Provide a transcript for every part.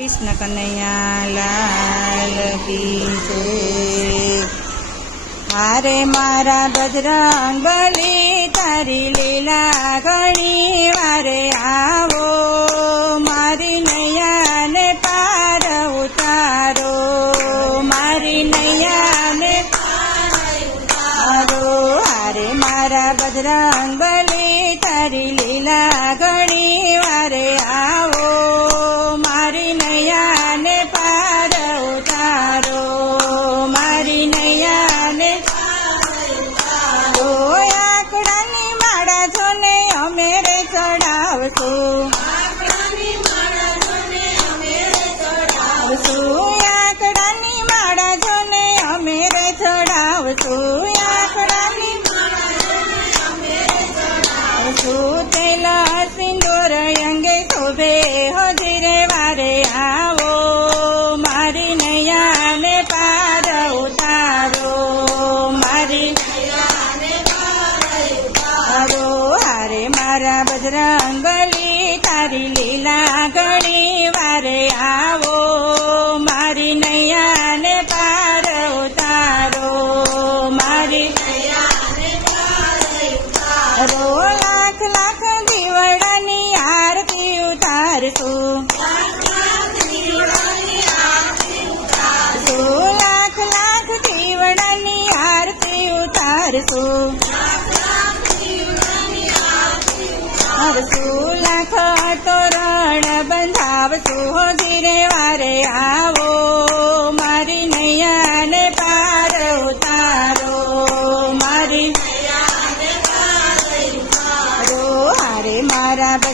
કૃષ્ણ કનૈયા લાલ કી જય. હારે મારા બજરંગ બલી તારી લીલા ઘણી વારે આવો. મારી નૈયાને પાર ઉતારો. મારી નૈયાને પારો હારે મારા બજરંગ બલી તારી લીલા ઘણી વારે આવો. માળા જોને અમે રે ચડાવશું આકડાની માળા જોને અમે રે ચડાવશું આકડાની તેલ સિંદૂર અંગે શોભે હોજીરે બજરંગલી તારી લીલા ઘણી વારે આવો મારી નૈયાને પાર ઉતારો મારી રો લાખ લાખ દીવડાની આરતી રો લાખ લાખ દીવડાની આરતી ઉતારશું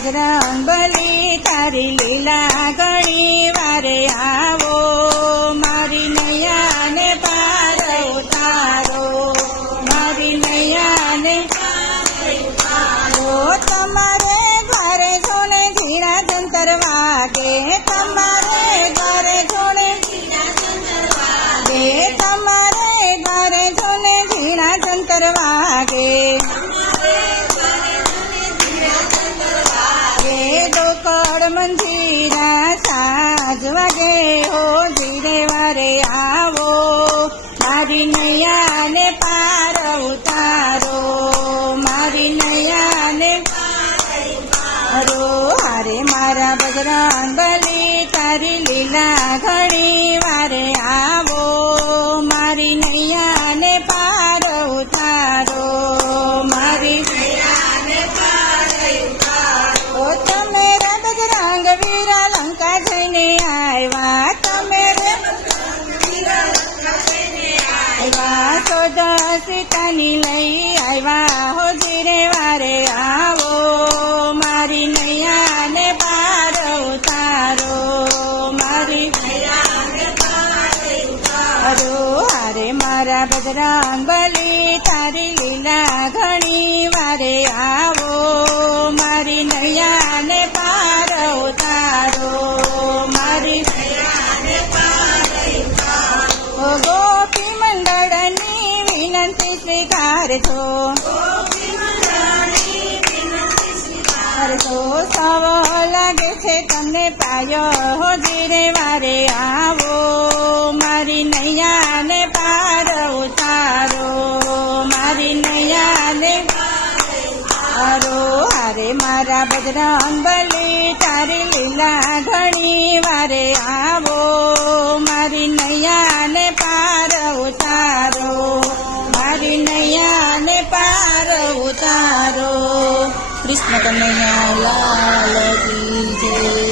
બજરંગ બલી તારી લીલા ગણી વારે આવો. મારી નૈયાને પાર ઉતારો. મારી નૈયાને તમારે ઘરે સોને ધીરા જંતર વાગે તમારે મંજીરા સાજ વાગે હો ધીરે વારે આવો. મારી નૈયાને પાર ઉતારો, મારી નૈયાને હરો હારે મારા બજરંગ બલી જઈને આવ્યા. તમે આવ્યા. તો સીતાની લઈ આવ્યા. હો જીરે વારે આવો. મારી નૈયાને પાર ઉતારો. મારી હરો હારે મારા બદરામ બલી તારી લીલા ઘણી વારે આવો. મારી નૈયાને સ્વીકારજો કરજો સવ લાગે છે તમને પાયો. જીરે વારે આવો. મારી નૈયાને પાર ઉતારો. મારી નૈયાને હારો હારે મારા બજરંગ બલી તારી લીલા ઘણી વારે આવો પાર ઉતારો કૃષ્ણ કનૈયા લાલ કી જય